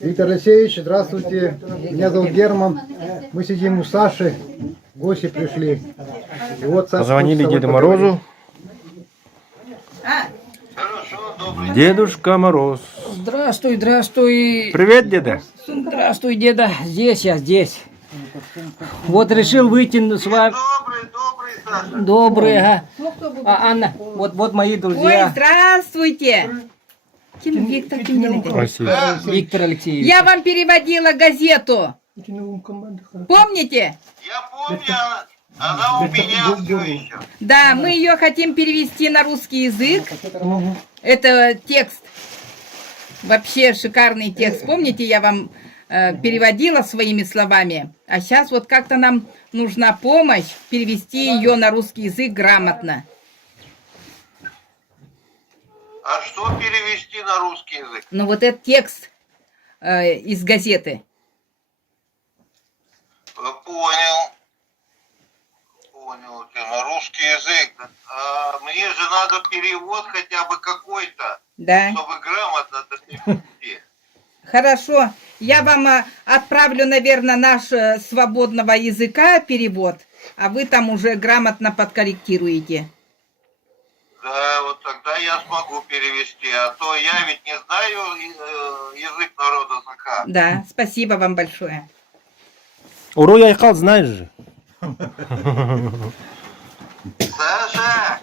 Виктор Алексеевич, здравствуйте. Меня зовут Герман. Мы сидим у Саши. Гости пришли. И вот Саша Позвонили Деду Морозу. Дедушка Мороз. Здравствуй, здравствуй. Привет, деда. Здравствуй, деда. Здесь я, здесь. Вот решил выйти с вами. Добрый, Саша. Добрый, ага. Анна, вот мои Ой, друзья. здравствуйте. Виктор Алексеевич. Я вам переводила газету. Помните? Я помню, она у меня все еще. Да, мы ее хотим перевести на русский язык. Это текст. Вообще шикарный текст. Помните, я вам переводила своими словами? А сейчас вот как-то нам нужна помощь перевести ее на русский язык грамотно. А что перевести на русский язык? Ну вот этот текст из газеты. Понял. Понял. На русский язык. А мне же надо перевод хотя бы какой-то, Да. чтобы грамотно это перевести. Хорошо. Я вам отправлю, наверное, наш свободного языка перевод, а вы там уже грамотно подкорректируете. Да, вот тогда я смогу перевести, а то я ведь не знаю язык народа языка. Да, спасибо вам большое. Урой Айкал знаешь же. Саша,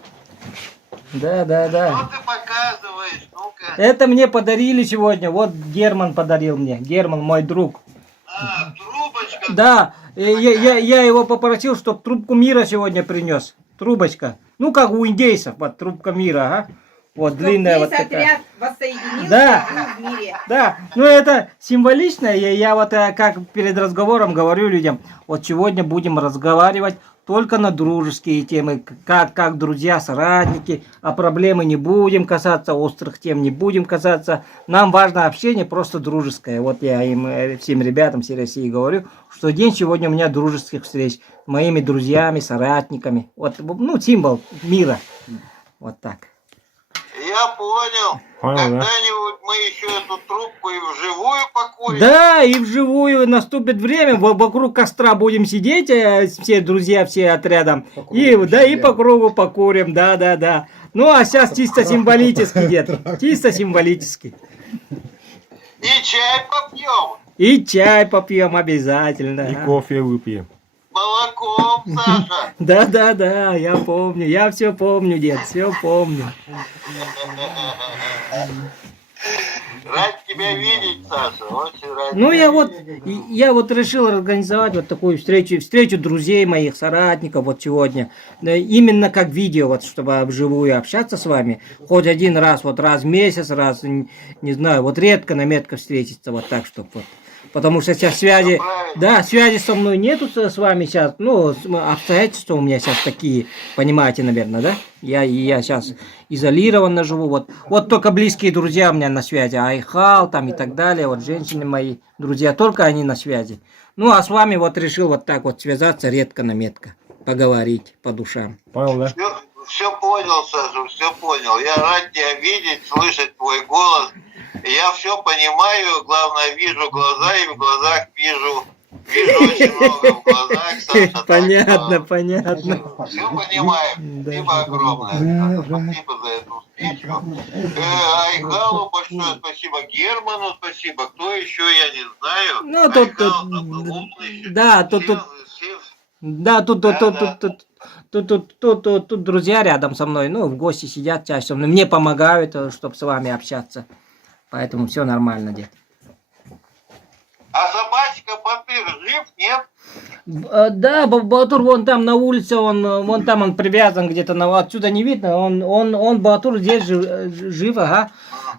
Да. что ты показываешь? Ну-ка. Это мне подарили сегодня. Вот Герман подарил мне. Герман, мой друг. А, трубочка. Да, я его попросил, чтобы трубку мира сегодня принес. Трубочка. Ну, как у индейцев, вот трубка мира, ага. Вот длинная вот такая. Отряд воссоединился Да. в мире. Да, ну это символично. Я вот как перед разговором говорю людям, вот сегодня будем разговаривать только на дружеские темы, как друзья, соратники, а проблемы не будем касаться, острых тем не будем касаться. Нам важно общение просто дружеское. Вот я им, всем ребятам, всей России говорю, что день сегодня у меня дружеских встреч с моими друзьями, соратниками. Вот, ну, символ мира. Вот так. Я понял. Понял, да? Когда-нибудь мы еще эту трубку и вживую покурим. Да, и вживую наступит время, вокруг костра будем сидеть, все друзья, все отрядом, и по кругу покурим, да. Ну, а сейчас чисто символически, дед, чисто символически. И чай попьем. И чай попьем обязательно. И кофе выпьем. Молоком, Саша. Да, я помню, я все помню, дед, все помню. Рад тебя видеть, Саша. Очень рад. Ну, тебя я вот решил организовать вот такую встречу друзей моих, соратников вот сегодня. Именно как видео, вот, чтобы вживую общаться с вами. Хоть один раз, вот раз в месяц, раз, не знаю, вот редко на метко встретиться, вот так, чтобы вот. Потому что сейчас связи, да, связи со мной нету с вами сейчас, ну, обстоятельства у меня сейчас такие, понимаете, наверное, да? Я сейчас изолированно живу, вот только близкие друзья у меня на связи, Айхал там и так далее, вот женщины мои, друзья, только они на связи. Ну, а с вами вот решил вот так вот связаться редко на метко, поговорить по душам. Понял, да? Все понял, Саша, все понял. Я рад тебя видеть, слышать твой голос. Я все понимаю, главное, вижу глаза, и в глазах вижу очень много в глазах, Саша. Понятно. Все понимаем. Спасибо огромное. Спасибо за эту встречу. Айгалу большое спасибо, Герману спасибо. Кто еще, я не знаю. Ну, тут друзья рядом со мной, ну, в гости сидят чаще со мной, мне помогают, чтобы с вами общаться. Поэтому все нормально, дед. А собачка Батыр жив, нет? Да, Батур вон там на улице, вон там он привязан где-то, отсюда не видно, он Батур здесь жив, ага.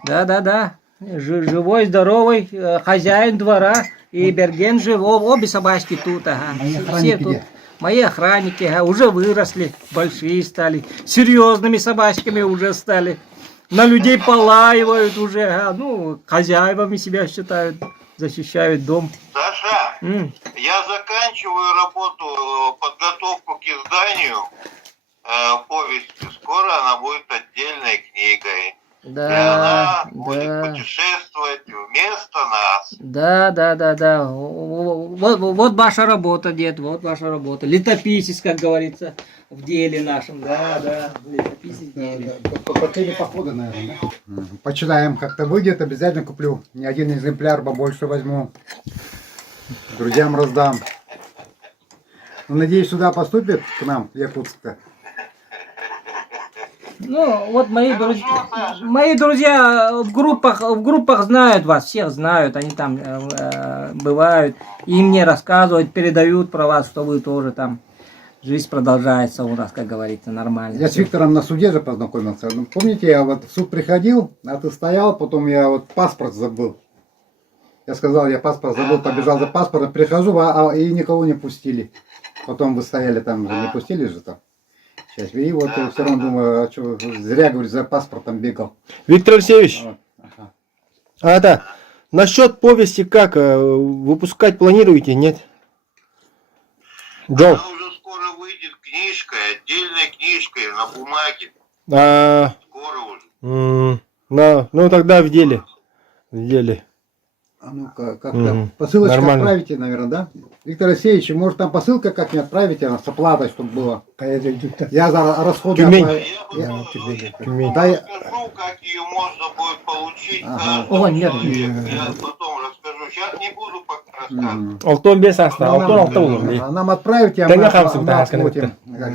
Да. Живой, здоровый, хозяин двора, и Берген жив, обе собачки тут, ага. Все тут. Мои охранники, ага, уже выросли, большие стали, серьезными собачками уже стали. На людей полаивают уже, ну, хозяевами себя считают, защищают дом. Саша, я заканчиваю работу, подготовку к изданию повести. Скоро она будет отдельной книгой. книгой. И Да, она будет да. путешествовать вместо нас. Да. Вот ваша работа, дед, вот ваша работа. Летописец, как говорится, в деле нашем. Да, летописец в деле. По теме похода, наверное, да? Почитаем, как-то выйдет, обязательно куплю. Не один экземпляр, побольше возьму. Друзьям раздам. Ну, надеюсь, сюда поступит к нам, в Якутск-то. Ну, вот мои друзья в группах знают вас, всех знают, они там бывают, и мне рассказывают, передают про вас, что вы тоже там, жизнь продолжается у нас, как говорится, нормально. Я с Виктором на суде же познакомился. Ну, помните, я вот в суд приходил, а ты стоял, потом я вот паспорт забыл. Я сказал, я паспорт забыл, побежал за паспортом, прихожу, и никого не пустили. Потом вы стояли там, не пустили же там. Сейчас, и вот я все равно думаю, а что, зря, говорю, за паспортом бегал. Виктор Алексеевич, Вот. Ага. а да, насчет повести как, выпускать планируете, нет? Джо, Она уже скоро выйдет книжка, отдельной книжкой на бумаге. Скоро уже. ну тогда в деле. В деле. А ну-ка, как-то Мгм. посылочку Нормально. отправите, наверное, да? Виктор Алексеевич, может там посылка как не отправите, она с оплатой, чтобы было. Я за расходы Тюмень. оплачу. Я Тюмень. Да, я- расскажу, как ее можно будет получить. Ага. каждому О, нет. человеку. Я потом расскажу. Сейчас не буду пока рассказывать. Алтон без аста, алтон алтон. А нам отправите, а Да мы, не хамсим, мы да, оплатим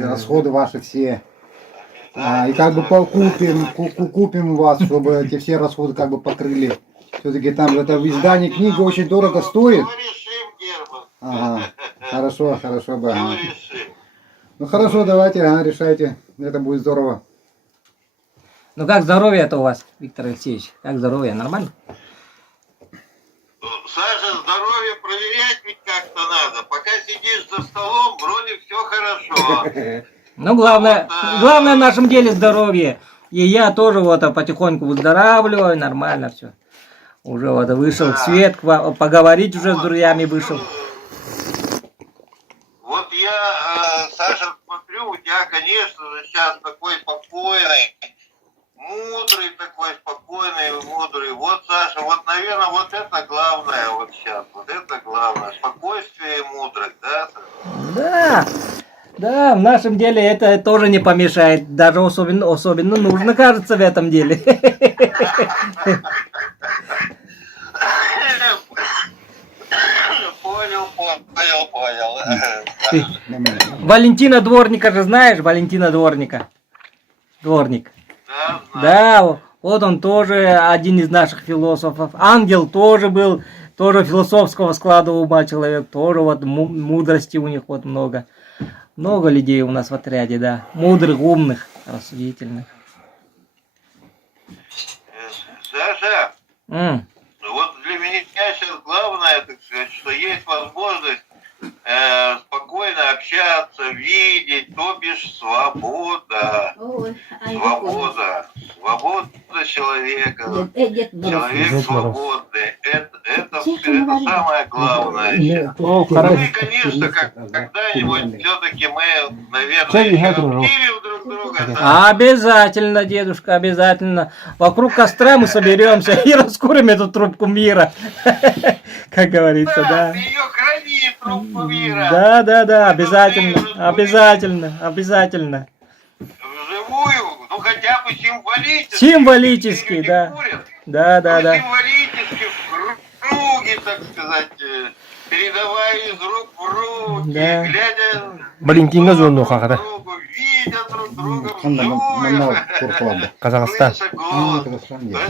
расходы ваши все. И как бы купим у вас, чтобы эти все расходы как бы покрыли. Все-таки там это издание книги очень дорого стоит. Мы решим, Герман. Ага. Хорошо, бы. Все Ага. решим. Ну хорошо, давайте, решайте. Это будет здорово. Ну как здоровье-то у вас, Виктор Алексеевич? Как здоровье? Нормально? Саша, здоровье проверять ведь как-то надо. Пока сидишь за столом, вроде все хорошо. Ну, главное в нашем деле здоровье. И я тоже вот потихоньку выздоравливаю, нормально все. Уже вот вышел в свет, поговорить уже с друзьями вышел. Вот я, Саша, смотрю, у тебя, конечно же, сейчас такой спокойный, мудрый такой, спокойный, мудрый. Вот, Саша, вот, наверное, вот это главное вот сейчас. Вот это главное. Спокойствие и мудрость, да, Саша? Да, в нашем деле это тоже не помешает. Даже особенно нужно, кажется, в этом деле. Понял. Валентина Дворника же знаешь? Валентина Дворника. Дворник. Да, знаю. Да, вот он тоже один из наших философов. Ангел тоже был, тоже философского склада ума человек, тоже вот мудрости у них вот много. Много людей у нас в отряде, да. Мудрых, умных, рассудительных. Саша, М. вот для меня сейчас главное, так сказать, что есть возможность спокойно общаться, видеть, то бишь свобода. Свобода человека. Человек свободный. Это самое главное. Ну и, конечно, когда-нибудь все-таки мы, наверное, еще обнимем друг друга. Да? Обязательно, дедушка, обязательно. Вокруг костра мы соберемся и раскурим эту трубку мира. Как говорится, да. Ты ее храни, трубку мира. Да, обязательно. Вживую, ну хотя бы символически. Символически, Люди да. курят. Да. Символически в круге, так сказать, передавая из рук в руки, Да. глядя Валентинга зонну хаката. друг другу, видя друг друга Мынау вживую. Курклабы. Казахстан. Слыша голос. Это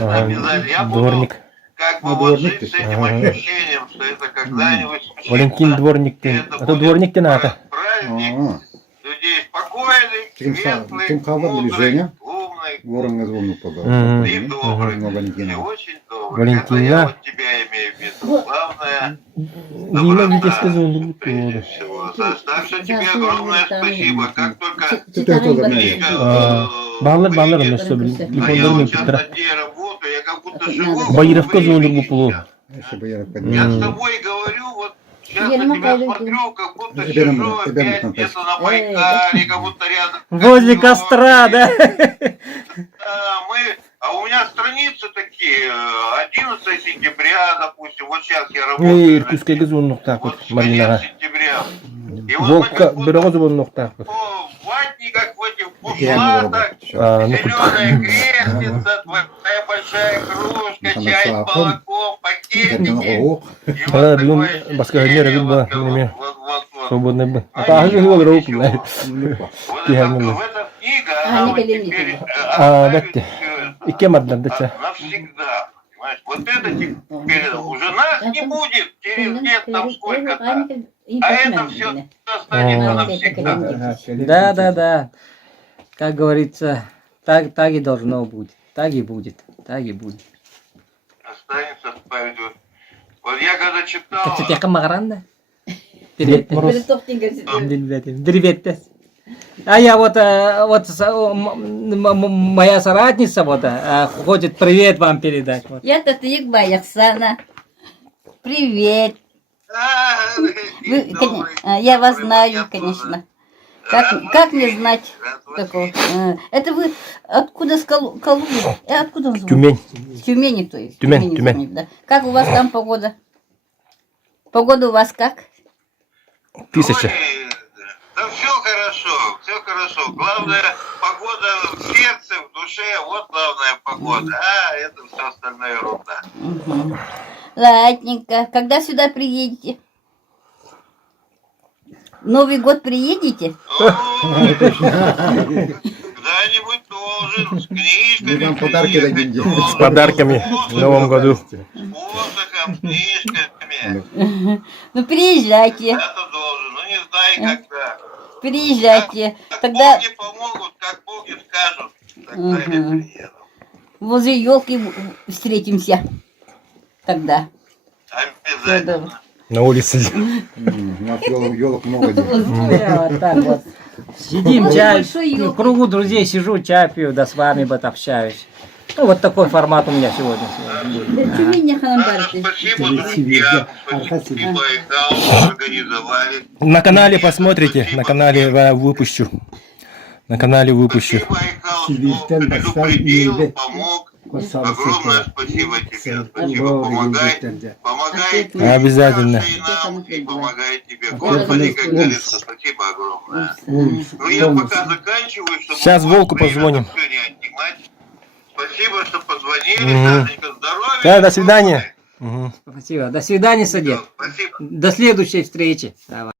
Ага. обязательно. Я буду Дворник. как бы Ну, вот дворник жить с ты. этим Ага. ощущением, что это когда-нибудь случится. Валентин Дворник ты. Это А то будет дворник ты надо. праздник Ага. людей спокойных, светлых, Ким Хавар или мудрых, Женя? умных Ворон назвал подал. Мгм. и добрых. Ну, И Валентина. очень добрых. Валентина. Это я вот тебя имею в виду. Главное, Дима Витязка зонну прежде всего. Саш, так что тебе огромное спасибо. Как только Ты тоже знаешь. книга Баллар выйдет, он что, а я телефондармен вот сейчас Петра. над ней работаю, я как будто живу. Байыровка во времени зонду бұпылу. сейчас. Если бы я Я поднял. с тобой говорю, вот Сейчас Я на не тебя могу смотрю, как будто Тебе сижу надо, тебе опять надо. где-то на Байкале, как будто рядом. Возле костра, да? А у меня страницы такие, 11 сентября, допустим, вот сейчас я Эй, работаю. Иркутская газон нухтак Вот вот конец Маринага. сентября. И вот мы Волка как будто березовый нухтак вот. в ватниках, в этих Я не буду бушлатах, работать. Всё. А, ну, зеленая крестница, твоя большая кружка, Ну, чай с хорошо. молоком, пакетики. О, И А, вот блин, такое баскагамера ощущение, видно, вот, мне вот. свободный бы. А А так ничего, говорю, ничего. блядь. легко. Вот Я эта, не в эта книга, А, она не вот големи теперь тебя. А, оставит дайте. всё это. И кем одна дача? Навсегда, понимаешь? Вот это теперь уже нас не будет через лет там сколько-то. А это все останется О. навсегда. Да, да, да. Как говорится, так и должно быть. Так и будет. Так и будет. Останется в памяти. Вот я когда читал... Так что тебя камаранда? Привет. Привет. А я моя соратница хочет привет вам передать. Вот. Я Татьяна Баяхсана. Привет. Вы, я вас знаю, конечно. Как не знать такого? Это вы откуда с Калуги? Откуда он звонит? Тюмень. С Тюмени, то есть. Тюмень, Тюмени Тюмень. звонит, да. Как у вас там погода? Погода у вас как? 1000. Да все хорошо. Главное, погода в сердце, в душе, вот главная погода. А это все остальное ерунда. Угу. Ладненько. Когда сюда приедете? Новый год приедете? Когда-нибудь должен, с книжками Мы вам подарки приехать дадим. должен. С подарками в новом году. С посохом, книжками. Ну, приезжайте. Это должен, ну не знаю когда. Приезжайте. Как Тогда боги помогут, как боги скажут, тогда я приеду. возле елки встретимся. Тогда. Обязательно. На улице. У нас елок много здесь. Я вот так вот. Сидим, Ой, чай, большой ёлкой. в кругу друзей сижу, чай пью, да с вами вот общаюсь. Ну, вот такой формат у меня сегодня. Тюмень Саша, Ханамбарки. спасибо, друзья. Спасибо, Байкал, что организовали. На канале посмотрите, на канале выпущу. На канале выпущу. Спасибо, Байкал, что предупредил, помог. Огромное спасибо тебе. Спасибо, помогай. Обязательно. И нам, и помогай тебе. Господи, как говорится, спасибо огромное. Ну, я пока заканчиваю, чтобы... Сейчас у вас Волку время позвоним. всё не отнимать. Спасибо, что позвонили. Мгм. Сашенька, здоровья. Да, до свидания. Мгм. Спасибо. До свидания, Садик. Спасибо. До следующей встречи. Давай.